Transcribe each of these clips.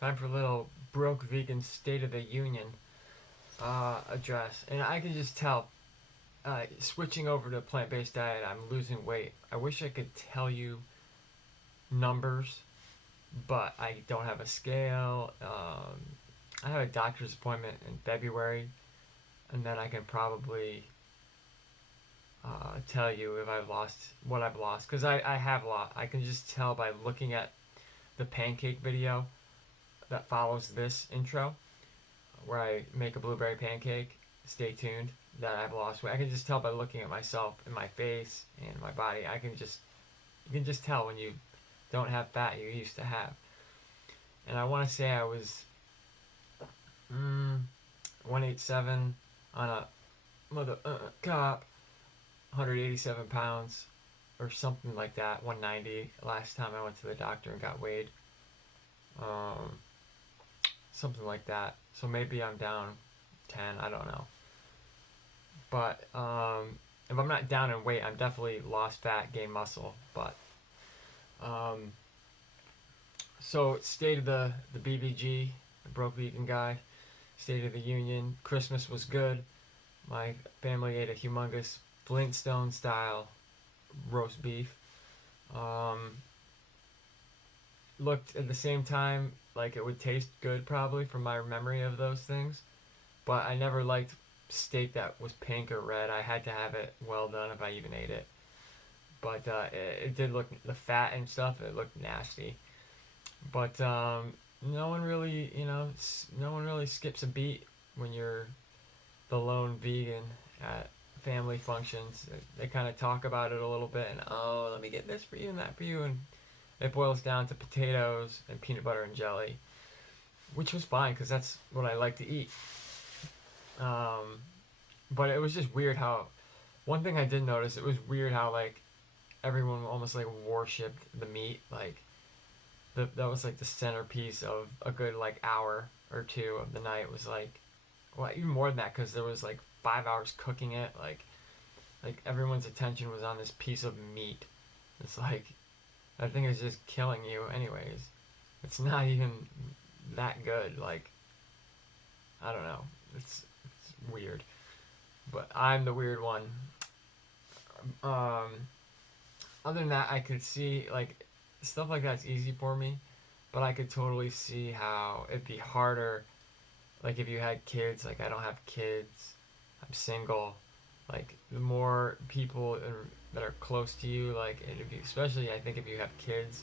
Time for a little broke vegan State of the Union address. And I can just tell, switching over to a plant-based diet, I'm losing weight. I wish I could tell you numbers, but I don't have a scale. I have a doctor's appointment in February, and then I can probably tell you if I've lost what I've lost, because I have lost. I can just tell by looking at the pancake video that follows this intro, where I make a blueberry pancake. Stay tuned. That I've lost weight. I can just tell by looking at myself and my face and my body. You can just tell when you don't have fat you used to have. And I want to say I was 187 on a mother cop, 187 pounds or something like that. 190 last time I went to the doctor and got weighed. Um, Something like that. So maybe I'm down 10. I don't know. But if I'm not down in weight, I'm definitely lost fat, gained muscle. But um, so state of the BBG, the broke vegan guy, State of the Union. Christmas was good. My family ate a humongous Flintstone style roast beef. Um, Looked at the same time like it would taste good probably from my memory of those things, but I never liked steak that was pink or red. I had to have it well done if I even ate it. But it did look, the fat and stuff, it looked nasty. But no one really, no one really skips a beat when you're the lone vegan at family functions. They kind of talk about it a little bit, and oh, let me get this for you and that for you, and it boils down to potatoes and peanut butter and jelly, which was fine because that's what I like to eat. But it was just weird how, one thing I did notice, it was weird how like everyone almost like worshipped the meat. Like that was like the centerpiece of a good like hour or two of the night. Was like, well, even more than that, because there was like 5 hours cooking it. Like everyone's attention was on this piece of meat. It's like, that thing is just killing you anyways. It's not even that good. Like, I don't know. It's weird. But I'm the weird one. Um, Other than that, I could see, like, stuff like that's easy for me. But I could totally see how it'd be harder. Like, if you had kids, like, I don't have kids. I'm single. Like, the more people that are close to you, like, and if you, especially I think if you have kids,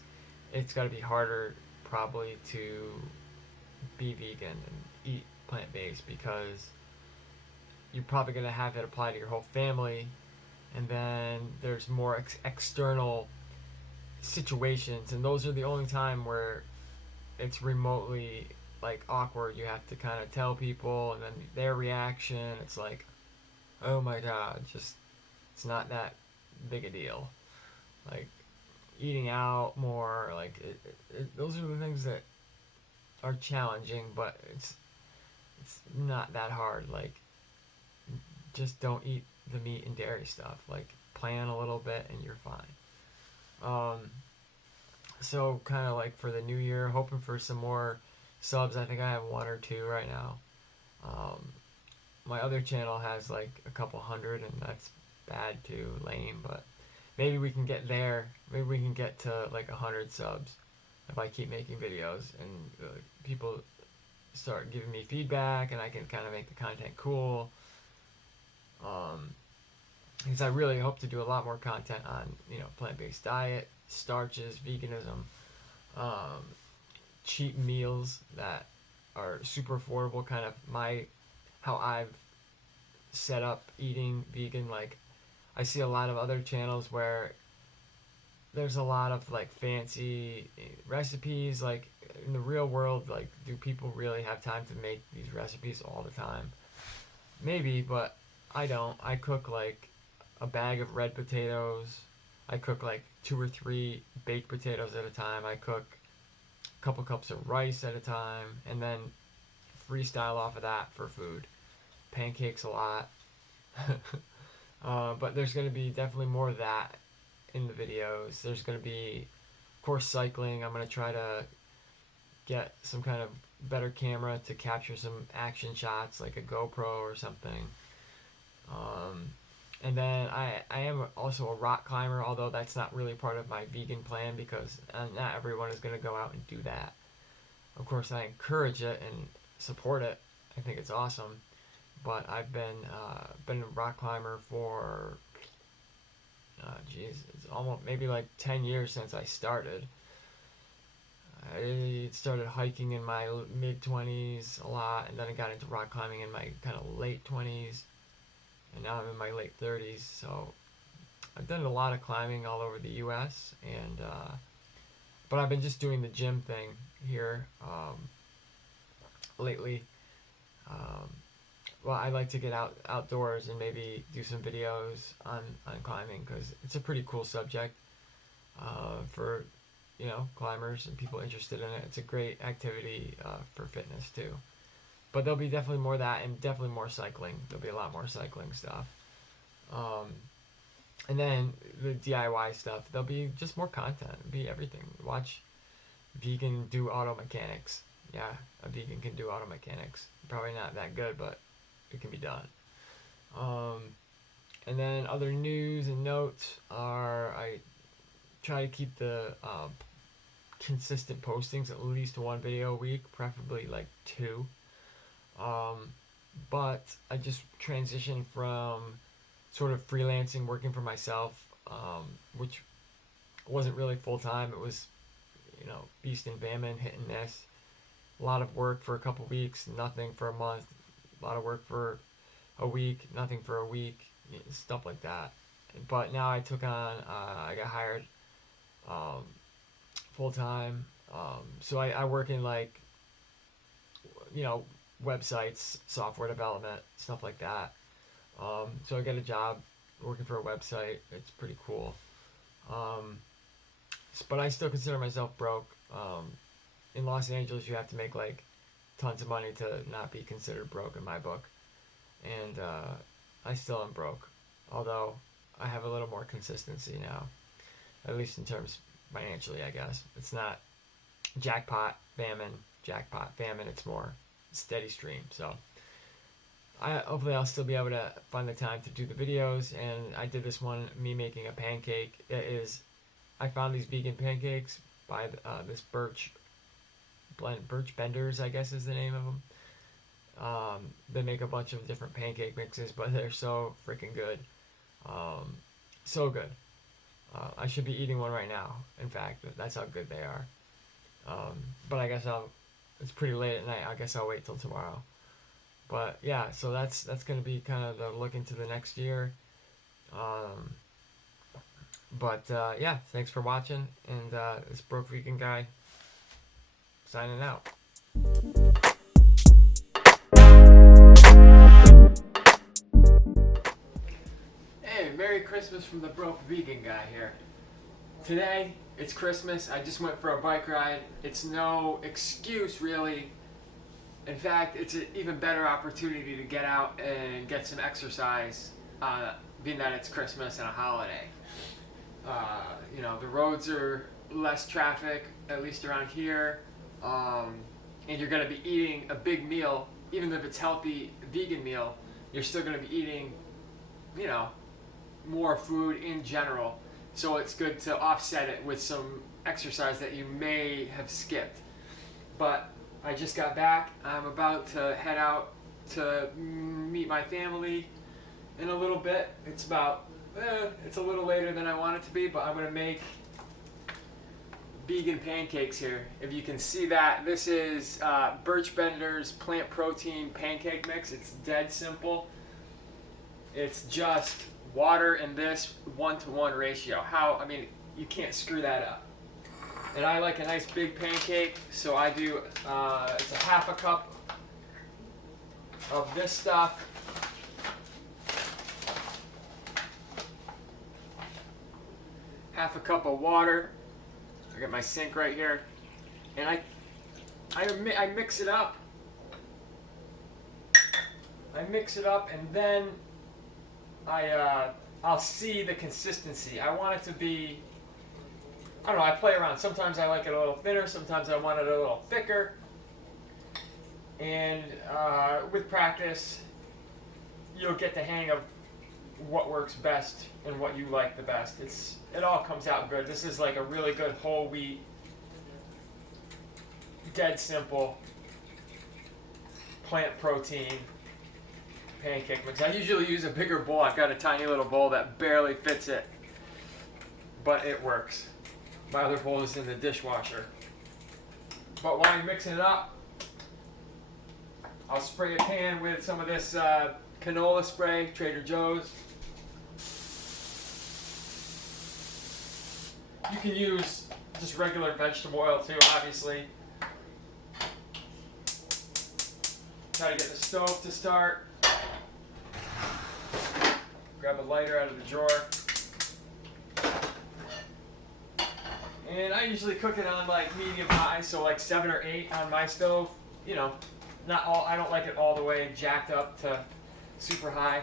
it's got to be harder probably to be vegan and eat plant based, because you're probably going to have it apply to your whole family, and then there's more external situations, and those are the only time where it's remotely like awkward. You have to kind of tell people, and then their reaction, it's like, oh my god, just, it's not that big a deal. Like, eating out more, like those are the things that are challenging, but it's not that hard. Like, just don't eat the meat and dairy stuff. Like, plan a little bit and you're fine. So kind of like for the new year, hoping for some more subs. I think I have one or two right now. Um, my other channel has like a couple hundred, and that's bad too, lame. But maybe we can get there. Maybe we can get to like 100 subs if I keep making videos, and people start giving me feedback, and I can kind of make the content cool. Because I really hope to do a lot more content on, plant-based diet, starches, veganism, um, cheap meals that are super affordable. Kind of how I've set up eating vegan. Like, I see a lot of other channels where there's a lot of like fancy recipes. Like, in the real world, like, do people really have time to make these recipes all the time? Maybe, but I don't. I cook like a bag of red potatoes. I cook like 2 or 3 baked potatoes at a time. I cook a couple cups of rice at a time, and then freestyle off of that for food. Pancakes a lot. But there's going to be definitely more of that in the videos. There's going to be, of course, cycling. I'm going to try to get some kind of better camera to capture some action shots, like a GoPro or something. And then I am also a rock climber, although that's not really part of my vegan plan because not everyone is going to go out and do that. Of course, I encourage it and support it. I think it's awesome. But I've been a rock climber for, it's almost maybe like 10 years since I started. I started hiking in my mid-20s a lot, and then I got into rock climbing in my kind of late 20s, and now I'm in my late 30s. So I've done a lot of climbing all over the U.S., and but I've been just doing the gym thing here lately. Well, I like to get outdoors and maybe do some videos on climbing because it's a pretty cool subject for climbers and people interested in it. It's a great activity for fitness too. But there'll be definitely more of that and definitely more cycling. There'll be a lot more cycling stuff. And then the DIY stuff, there'll be just more content. It'll be everything. Watch vegan do auto mechanics. Yeah, a vegan can do auto mechanics. Probably not that good, but it can be done. And then other news and notes are I try to keep the consistent postings, at least one video a week, preferably like 2. But I just transitioned from sort of freelancing, working for myself, which wasn't really full time. It was, feast and famine, hit and miss. A lot of work for a couple weeks, nothing for a month. A lot of work for a week, nothing for a week, stuff like that. But now I took on, I got hired full time. So I work in websites, software development, stuff like that. So I get a job working for a website. It's pretty cool. But I still consider myself broke. In Los Angeles, you have to make tons of money to not be considered broke in my book. And I still am broke. Although I have a little more consistency now. At least in terms financially, I guess. It's not jackpot, famine. It's more steady stream. So hopefully I'll still be able to find the time to do the videos. And I did this one, me making a pancake. I found these vegan pancakes by this Birch Benders, I guess is the name of them. They make a bunch of different pancake mixes, but they're so freaking good. So good. I should be eating one right now. In fact, that's how good they are. But I guess it's pretty late at night. I guess I'll wait till tomorrow. But yeah, so that's going to be kind of the look into the next year. But yeah, thanks for watching. And this broke vegan guy signing out. Hey, Merry Christmas from the broke vegan guy here. Today, it's Christmas. I just went for a bike ride. It's no excuse, really. In fact, it's an even better opportunity to get out and get some exercise, being that it's Christmas and a holiday. The roads are less traffic, at least around here, and you're going to be eating a big meal. Even if it's healthy vegan meal, you're still going to be eating, more food in general. So it's good to offset it with some exercise that you may have skipped. But I just got back. I'm about to head out to meet my family in a little bit. It's a little later than I want it to be, but I'm going to make vegan pancakes here. If you can see that, this is Birch Bender's plant protein pancake mix. It's dead simple. It's just water and this 1-to-1 ratio. You can't screw that up. And I like a nice big pancake, so I do, it's a half a cup of this stuff. Half a cup of water. I got my sink right here. And I mix it up. And then I'll see the consistency. I want it to be I don't know, I play around. Sometimes I like it a little thinner, sometimes I want it a little thicker. And with practice, you'll get the hang of what works best and what you like the best. It all comes out good. This is like a really good whole wheat, dead simple plant protein pancake mix. I usually use a bigger bowl. I've got a tiny little bowl that barely fits it, but it works. My other bowl is in the dishwasher. But while you're mixing it up, I'll spray a pan with some of this canola spray, Trader Joe's. You can use just regular vegetable oil too, obviously. Try to get the stove to start. Grab a lighter out of the drawer. And I usually cook it on like medium high, so like 7 or 8 on my stove. You know, not all. I don't like it all the way jacked up to super high.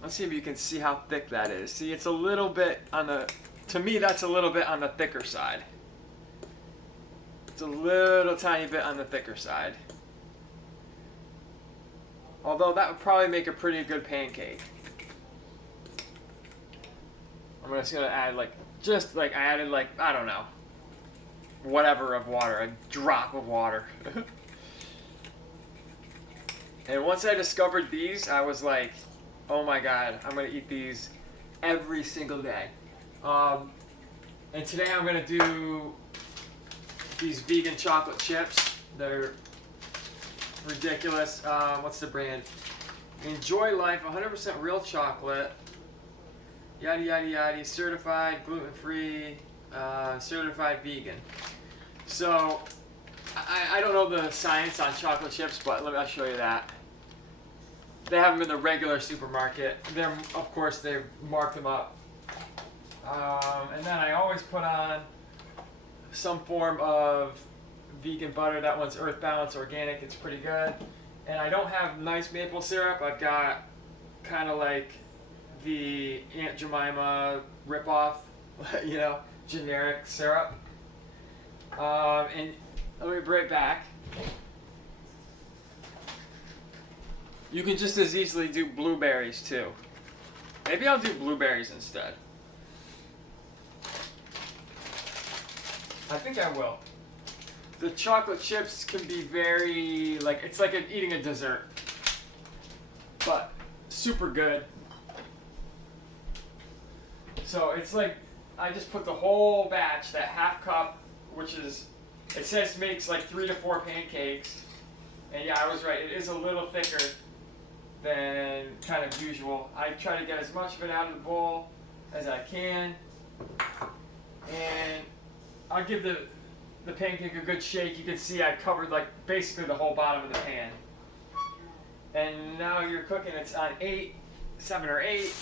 Let's see if you can see how thick that is. See, it's a little bit on the. To me, that's a little bit on the thicker side. It's a little tiny bit on the thicker side. Although that would probably make a pretty good pancake. I'm just gonna add I added like, I don't know, whatever of water, a drop of water. And once I discovered these, I was like, oh my God, I'm gonna eat these every single day. And today I'm gonna do these vegan chocolate chips. They're ridiculous. What's the brand? Enjoy Life, 100% real chocolate. Yada yada yada. Certified gluten-free, certified vegan. So I don't know the science on chocolate chips, but I'll show you that. They have them in the regular supermarket. Of course, they mark them up. And then I always put on some form of vegan butter. That one's Earth Balance Organic. It's pretty good. And I don't have nice maple syrup. I've got kind of like the Aunt Jemima ripoff, you know, generic syrup. And let me bring it back. You can just as easily do blueberries too. Maybe I'll do blueberries instead. I think I will. The chocolate chips can be very, it's like eating a dessert. But super good. So it's like, I just put the whole batch, that half cup, which is, it says makes like 3 to 4 pancakes. And yeah, I was right, it is a little thicker than kind of usual. I try to get as much of it out of the bowl as I can. And I'll give the pancake a good shake. You can see I covered like basically the whole bottom of the pan. And now you're cooking, it's on 7 or 8.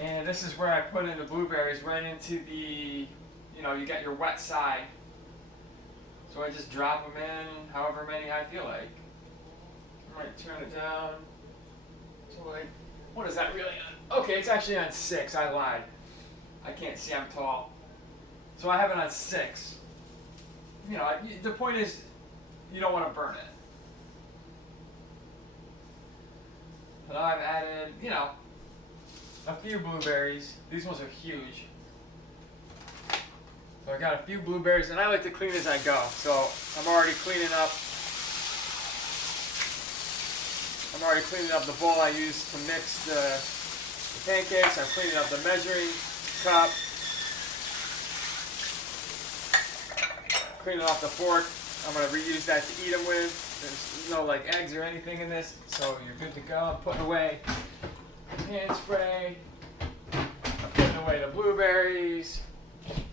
And this is where I put in the blueberries, right into the, you got your wet side. So I just drop them in however many I feel like. I might turn it down to like, what is that really on? Okay, it's actually on 6, I lied. I can't see, I'm tall. So I have it on 6. The point is, you don't want to burn it. And I've added, a few blueberries. These ones are huge. So I got a few blueberries, and I like to clean as I go. So I'm already cleaning up the bowl I use to mix the pancakes. I'm cleaning up the measuring cup. Cleaning off the fork. I'm going to reuse that to eat them with. There's no eggs or anything in this, so you're good to go. I'm putting away hand spray. I'm putting away the blueberries.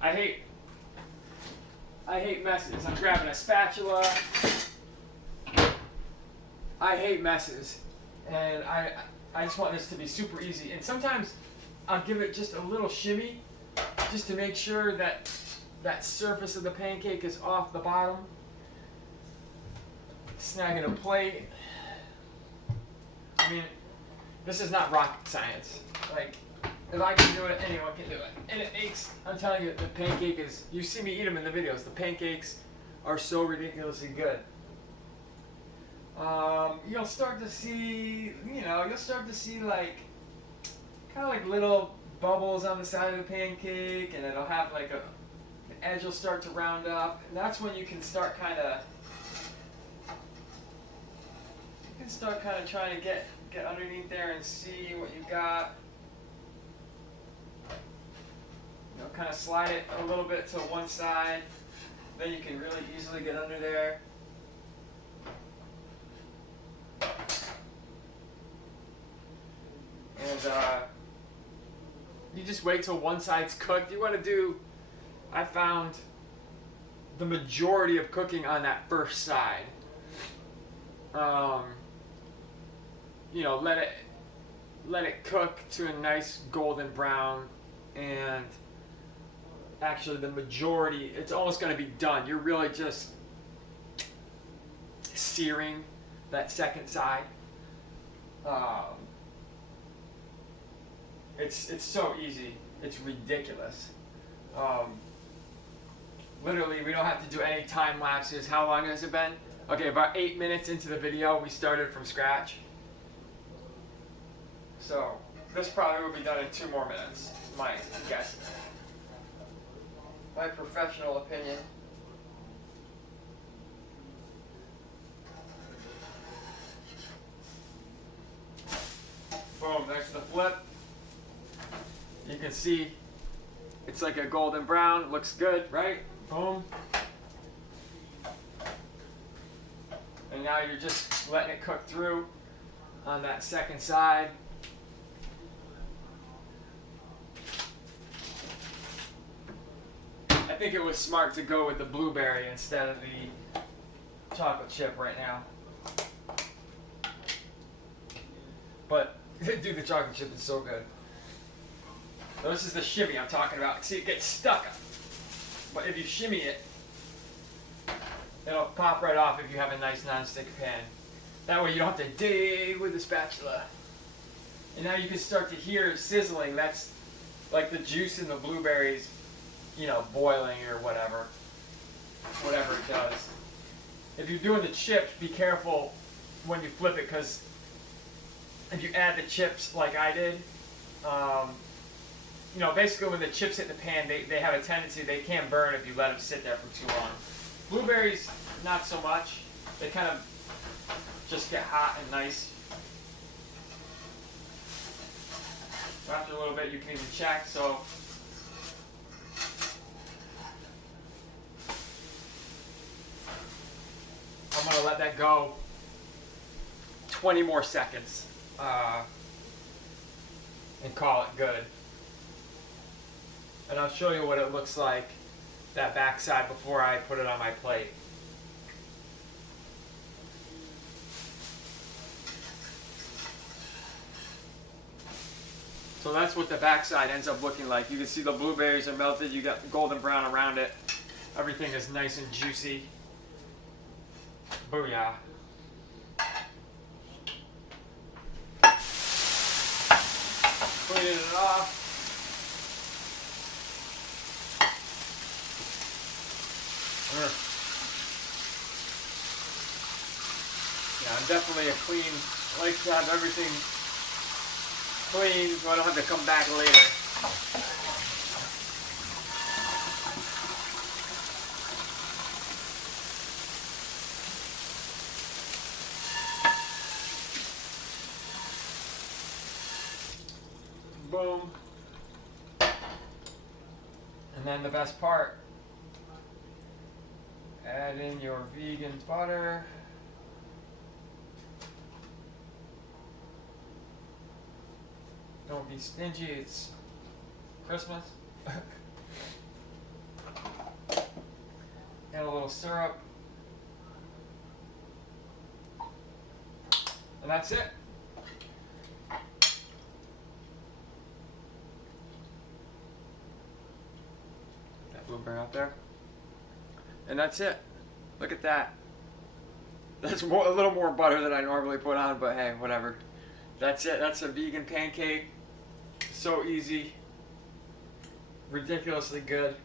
I hate messes. I'm grabbing a spatula. I hate messes. And I just want this to be super easy. And sometimes I'll give it just a little shimmy just to make sure that surface of the pancake is off the bottom. Snagging a plate. I mean, this is not rocket science. If I can do it, anyone can do it. And it makes, I'm telling you, the pancake is, you see me eat them in the videos, the pancakes are so ridiculously good. You'll start to see, like, kind of like little bubbles on the side of the pancake, and it'll have like the edge will start to round up, and that's when you can start kind of trying to get underneath there and see what you got. Kind of slide it a little bit to one side, then you can really easily get under there. And you just wait till one side's cooked. You want to do, I found the majority of cooking on that first side. Let it cook to a nice golden brown, and actually the majority, it's almost going to be done. You're really just searing that second side. It's so easy. It's ridiculous. Literally, we don't have to do any time lapses. How long has it been? Okay, about 8 minutes into the video, we started from scratch. So this probably will be done in 2 more minutes, my guess. My professional opinion. Boom, there's the flip. You can see it's like a golden brown, looks good, right? Boom. And now you're just letting it cook through on that second side. I think it was smart to go with the blueberry instead of the chocolate chip right now. But, dude, the chocolate chip is so good. So this is the shimmy I'm talking about. See, it gets stuck. But if you shimmy it, it'll pop right off if you have a nice non-stick pan. That way you don't have to dig with the spatula. And now you can start to hear sizzling. That's like the juice in the blueberries, boiling or whatever it does. If you're doing the chips, be careful when you flip it, because if you add the chips like I did, basically when the chips hit the pan, they have a tendency, they can burn if you let them sit there for too long. Blueberries, not so much. They kind of just get hot and nice. After a little bit, you can even check. So I'm going to let that go 20 more seconds and call it good. And I'll show you what it looks like, that backside, before I put it on my plate. So that's what the backside ends up looking like. You can see the blueberries are melted, you got the golden brown around it. Everything is nice and juicy. Booyah. Cleaning it off. Yeah, I'm definitely a clean, I like to have everything clean so I don't have to come back later. Boom. And then the best part, add in your vegan butter. Don't be stingy, it's Christmas. And a little syrup. And that's it. That blueberry out there. And that's it. Look at that. That's a little more butter than I normally put on, but hey, whatever. That's it. That's a vegan pancake. So easy. Ridiculously good.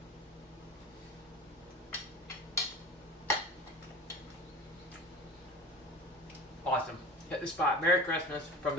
Awesome. Hit the spot. Merry Christmas from the